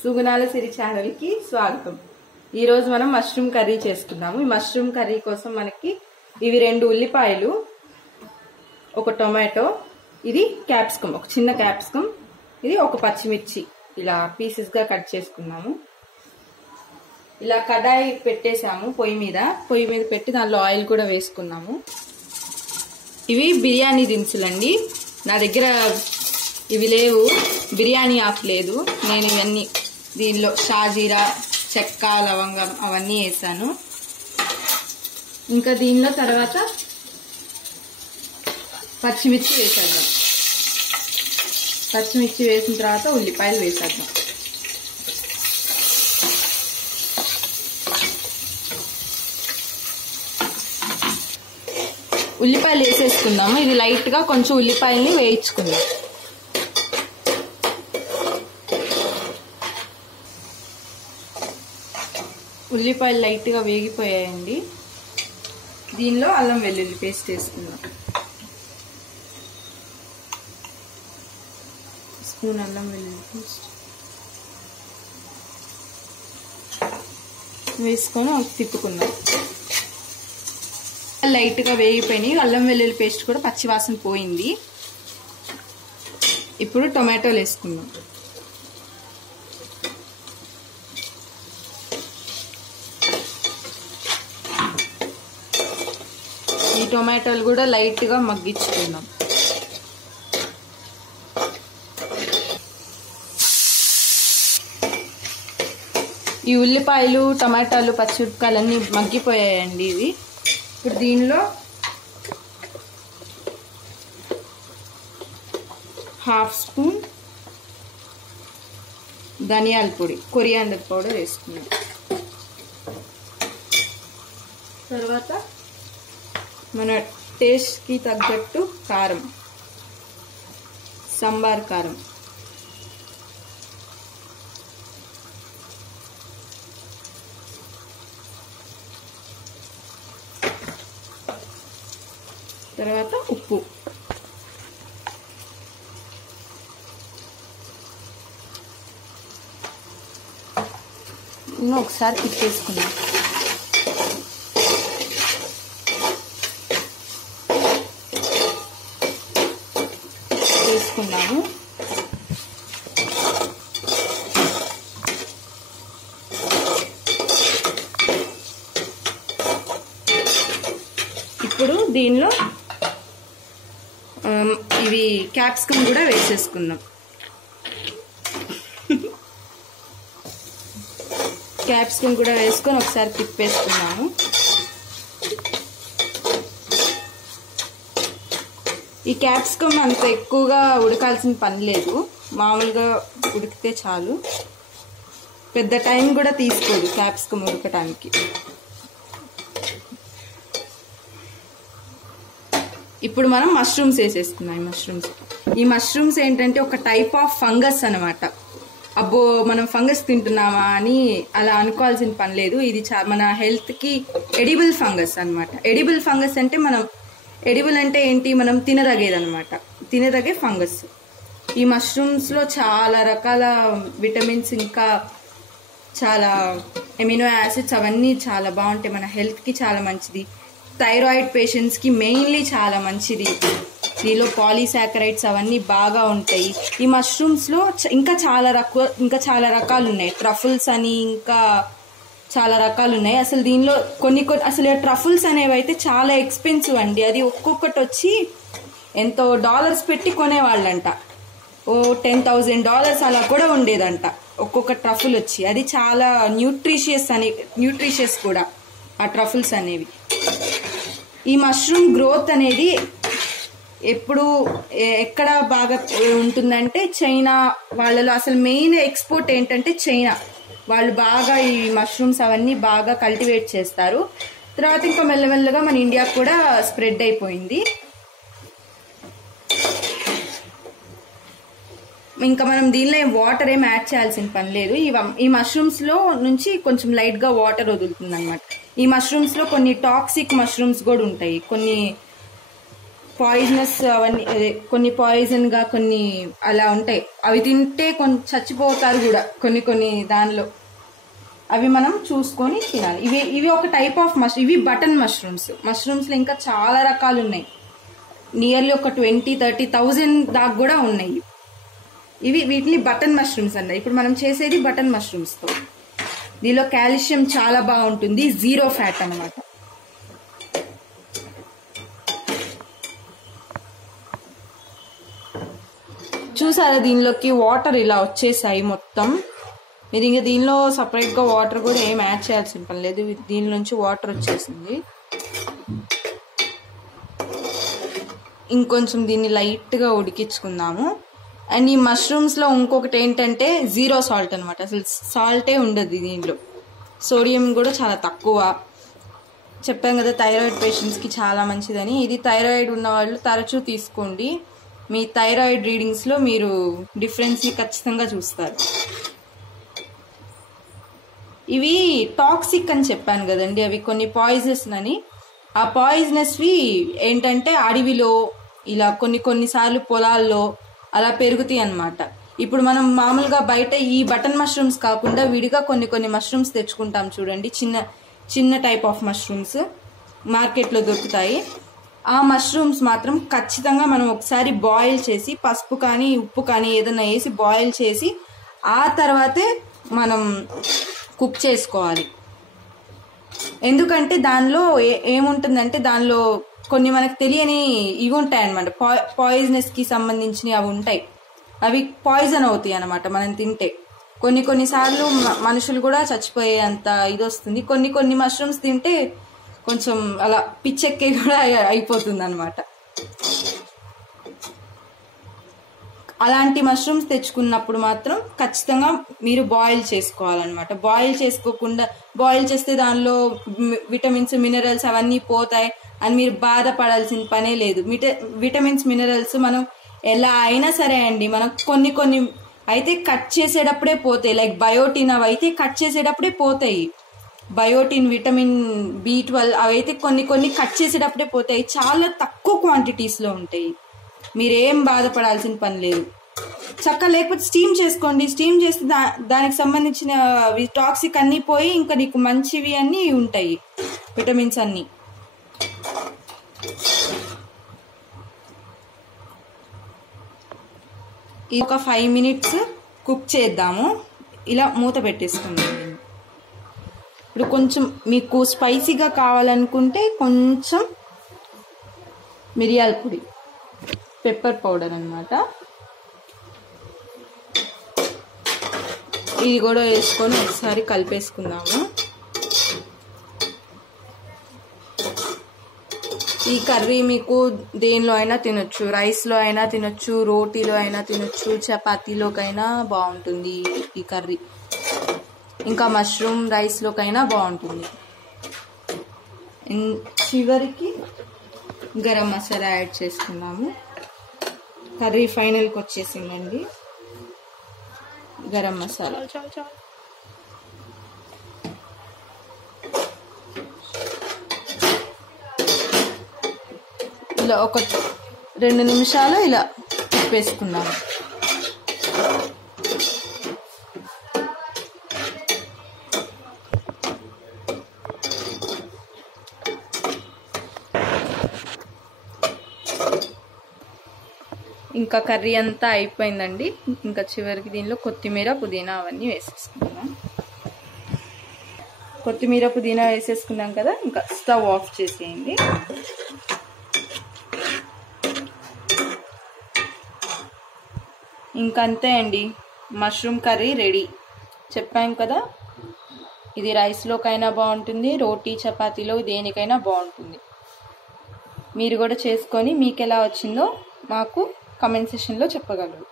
సుగుణాల సిరి ఛానల్ కి స్వాగతం। ఈ రోజు మనం మష్రూమ్ కర్రీ చేసుకుందాము। ఈ మష్రూమ్ కర్రీ కోసం మనకి ఇవి 2 ఉల్లిపాయలు, ఒక టొమాటో, ఇది క్యాప్సికమ్, ఒక చిన్న క్యాప్సికమ్, ఇది ఒక పచ్చిమిర్చి ఇలా పీసెస్ గా కట్ చేసుకున్నాము। ఇలా కడాయి పెట్టేసాము పొయ్యి మీద పెట్టి దానిలో ఆయిల్ కూడా వేసుకున్నాము। ఇవి బిర్యానీ దినుసులండి, నా దగ్గర ఇవి లేవు, బిర్యానీ ఆకు లేదు, నేను ఇవన్నీ దీనిలో షాజీరా, చెక్క, లవంగం అవన్నీ వేసాను। ఇంకా దీనిలో తర్వాత పచ్చిమిర్చి వేసేద్దాం। పచ్చిమిర్చి వేసిన తర్వాత ఉల్లిపాయలు వేసేద్దాం। ఉల్లిపాయలు వేసేసుకుందాము। ఇది లైట్ గా కొంచెం ఉల్లిపాయల్ని వేయించుకుందాం। ఉల్లిపాయలు లైట్ గా వేగిపోయాయండి। దీనిలో అల్లం వెల్లుల్లి పేస్ట్ వేసుకుందాం। స్పూన్ అల్లం వెల్లుల్లి పేస్ట్ వేసుకొని తిప్పుకుందాం। లైట్ గా వేగిపోయినాయి, అల్లం వెల్లుల్లి పేస్ట్ కూడా పచ్చి వాసన పోయింది। ఇప్పుడు టొమాటోలు వేసుకుందాం। ఈ టొమాటోలు కూడా లైట్ గా మగ్గించుకుందాం। ఈ ఉల్లిపాయలు, టమాటాలు, పచ్చిమిరపకాయలు అన్ని మగ్గిపోయాయండి ఇవి। ఇప్పుడు దీనిలో ½ స్పూన్ ధనియాల పొడి, కొరియాండర్ పౌడర్ వేసుకున్నాం। తర్వాత మన టేస్ట్ కి తగ్గట్టు కారం, సాంబార్ కారం, తర్వాత ఉప్పు, ఒకసారి తిప్పేసుకుందాం। వేసుకున్నాము। ఇప్పుడు దీనిలో ఇవి క్యాప్సికమ్ కూడా వేసేసుకుందాం। క్యాప్సికమ్ కూడా వేసుకొని ఒకసారి తిప్పేసుకున్నాము। ఈ క్యాప్సికమ్ అంత ఎక్కువగా ఉడకాల్సిన పని లేదు, మామూలుగా ఉడికితే చాలు, పెద్ద టైం కూడా తీసుకోదు క్యాప్సికమ్ ఉడకటానికి। ఇప్పుడు మనం మష్రూమ్స్ వేసేసుకున్నాం। ఈ మష్రూమ్స్ ఏంటంటే ఒక టైప్ ఆఫ్ ఫంగస్ అన్నమాట। అబ్బో మనం ఫంగస్ తింటున్నామా అని అలా అనుకోవాల్సిన పని లేదు, ఇది మన హెల్త్ కి ఎడిబుల్ ఫంగస్ అన్నమాట। ఎడిబుల్ ఫంగస్ అంటే ఎడిబుల్ అంటే ఏంటి, మనం తినదగేదన్నమాట, తినదగే ఫంగస్। ఈ మష్రూమ్స్ లో చాలా రకాల విటమిన్స్, ఇంకా చాలా ఎమినో యాసిడ్స్ అవన్నీ చాలా బాగుంటాయి, మన హెల్త్ కి చాలా మంచిది। థైరాయిడ్ పేషెంట్స్ కి మెయిన్లీ చాలా మంచిది। దీనిలో పాలీసాకరైడ్స్ అవన్నీ బాగా ఉంటాయి। ఈ మష్రూమ్స్ లో ఇంకా చాలా రకాలు ఉన్నాయి, ట్రఫుల్స్ అని ఇంకా చాలా రకాలు ఉన్నాయి। అసలు దీనిలో కొన్ని అసలు ట్రఫుల్స్ అనేవి అయితే చాలా ఎక్స్పెన్సివ్ అండి, అది ఒక్కొక్కటి వచ్చి ఎంతో డాలర్స్ పెట్టి కొనేవాళ్ళంట, $10,000 అలా కూడా ఉండేదంట ఒక్కొక్క ట్రఫుల్ వచ్చి। అది చాలా న్యూట్రిషియస్ కూడా ఆ ట్రఫుల్స్ అనేవి। ఈ మష్రూమ్ గ్రోత్ అనేది ఎక్కడ బాగా ఉంటుందంటే చైనా వాళ్ళలో, అసలు మెయిన్ ఎక్స్పోర్ట్ ఏంటంటే చైనా వాళ్ళు బాగా ఈ మష్రూమ్స్ అవన్నీ బాగా కల్టివేట్ చేస్తారు। తర్వాత ఇంకా మెల్లమెల్లగా మన ఇండియాకు కూడా స్ప్రెడ్ అయిపోయింది। ఇంకా మనం దీనిలో వాటర్ ఏం యాడ్ చేయాల్సిన పని లేదు, ఈ మష్రూమ్స్ లో నుంచి కొంచెం లైట్ గా వాటర్ వదులుతుంది అనమాట। ఈ మష్రూమ్స్ లో కొన్ని టాక్సిక్ మష్రూమ్స్ కూడా ఉంటాయి, కొన్ని పాయిజనస్ అవన్నీ కొన్ని పాయిజన్గా కొన్ని అలా ఉంటాయి. అవి తింటే చచ్చిపోతారు కూడా కొన్ని దానిలో. అవి మనం చూసుకొని తినాలి. ఇవి ఒక టైప్ ఆఫ్ ఇవి బటన్ మష్రూమ్స్లో ఇంకా చాలా రకాలు ఉన్నాయి. నియర్లీ ఒక 20-30,000 దాకా కూడా ఉన్నాయి. వీటిని బటన్ మష్రూమ్స్ అన్నారు. ఇప్పుడు మనం చేసేది బటన్ మష్రూమ్స్తో. దీనిలో కాల్షియం చాలా బాగుంటుంది, 0 ఫ్యాట్ అన్నమాట. చూసారా, దీనిలోకి వాటర్ ఇలా వచ్చేసాయి మొత్తం. మీరు ఇంకా దీనిలో సపరేట్గా వాటర్ కూడా ఏం యాడ్ చేయాల్సిన పని లేదు. దీని నుంచి వాటర్ వచ్చేసింది. ఇంకొంచెం దీన్ని లైట్గా ఉడికించుకుందాము. అండ్ ఈ మష్రూమ్స్లో ఇంకొకటి ఏంటంటే 0 సాల్ట్ అనమాట. అసలు సాల్టే ఉండదు దీనిలో. సోడియం కూడా చాలా తక్కువ. చెప్పాం కదా థైరాయిడ్ పేషెంట్స్కి చాలా మంచిదని. ఇది థైరాయిడ్ ఉన్న వాళ్ళు తరచూ తీసుకోండి. మీ థైరాయిడ్ రీడింగ్స్లో మీరు డిఫరెన్స్ని ఖచ్చితంగా చూస్తారు. ఇవి టాక్సిక్ అని చెప్పాను కదండి, అవి కొన్ని పాయిజనస్ అని. ఆ పాయిజనస్వి ఏంటంటే అడవిలో ఇలా కొన్నిసార్లు పొలాల్లో అలా పెరుగుతాయి అన్నమాట. ఇప్పుడు మనం మామూలుగా బయట ఈ బటన్ మష్రూమ్స్ కాకుండా విడిగా కొన్ని మష్రూమ్స్ తెచ్చుకుంటాం చూడండి. చిన్న టైప్ ఆఫ్ మష్రూమ్స్ మార్కెట్లో దొరుకుతాయి. ఆ మష్రూమ్స్ మాత్రం ఖచ్చితంగా మనం ఒకసారి బాయిల్ చేసి పసుపు కానీ ఉప్పు కానీ ఏదైనా వేసి బాయిల్ చేసి ఆ తర్వాతే మనం కుక్ చేసుకోవాలి. ఎందుకంటే దానిలో ఏముంటుందంటే దానిలో కొన్ని మనకు తెలియని ఇవి ఉంటాయి అనమాట. పాయిజనస్కి సంబంధించినవి అవి ఉంటాయి. అవి పాయిజన్ అవుతాయి అనమాట మనం తింటే. కొన్నిసార్లు మనుషులు కూడా చచ్చిపోయే అంత ఇది వస్తుంది. కొన్ని మష్రూమ్స్ తింటే కొంచెం అలా పిచ్చెక్కే కూడా అయిపోతుంది అనమాట. అలాంటి మష్రూమ్స్ తెచ్చుకున్నప్పుడు మాత్రం ఖచ్చితంగా మీరు బాయిల్ చేసుకోవాలన్నమాట. బాయిల్ చేస్తే దానిలో విటమిన్స్ మినరల్స్ అవన్నీ పోతాయి అని మీరు బాధపడాల్సిన పనే లేదు. విటమిన్స్ మినరల్స్ మనం ఎలా అయినా సరే అండి, మనం కొన్ని అయితే కట్ చేసేటప్పుడే పోతాయి. లైక్ బయోటిన్ అవి అయితే కట్ చేసేటప్పుడే పోతాయి. బయోటిన్, విటమిన్ B12 అవైతే కొన్ని కట్ చేసేటప్పుడే పోతాయి. చాలా తక్కువ క్వాంటిటీస్లో ఉంటాయి. మీరేం బాధపడాల్సిన పని లేదు. చక్కగా లేకపోతే స్టీమ్ చేసుకోండి. స్టీమ్ చేస్తే దానికి సంబంధించిన టాక్సిక్ అన్నీ పోయి ఇంకా నీకు మంచివి అన్నీ ఉంటాయి, విటమిన్స్ అన్నీ. ఒక 5 minutes కుక్ చేద్దాము. ఇలా మూత పెట్టేసుకుందాం. ఇప్పుడు కొంచెం మీకు స్పైసీగా కావాలనుకుంటే కొంచెం మిరియాల పొడి, పెప్పర్ పౌడర్ అన్నమాట, ఇది కూడా వేసుకొని ఒకసారి కలిపేసుకుందాము. ఈ కర్రీ మీకు దేనిలో అయినా తినొచ్చు. రైస్లో అయినా తినొచ్చు, రోటీలో అయినా తినొచ్చు, చపాతీలోకైనా బాగుంటుంది ఈ కర్రీ. ఇంకా మష్రూమ్ రైస్లోకైనా బాగుంటుంది. చివరికి గరం మసాలా యాడ్ చేసుకున్నాము. కర్రీ ఫైనల్కి వచ్చేసిందండి గరం మసాలా. ఇలా ఒక 2 నిమిషాలు ఇలా తిప్పేసుకున్నాము. ఇంకా కర్రీ అంతా అయిపోయిందండి. ఇంకా చివరికి దీనిలో కొత్తిమీర, పుదీనా అవన్నీ వేసేసుకుందాం. కొత్తిమీర, పుదీనా వేసేసుకున్నాం కదా, ఇంకా స్టవ్ ఆఫ్ చేసేయండి. ఇంకంతే అండి, మష్రూమ్ కర్రీ రెడీ. చెప్పాం కదా, ఇది రైస్లోకైనా బాగుంటుంది, రోటీ చపాతీలో దేనికైనా బాగుంటుంది. మీరు కూడా చేసుకొని మీకు ఎలా వచ్చిందో మాకు కమెంట్ సెక్షన్లో చెప్పగలరు.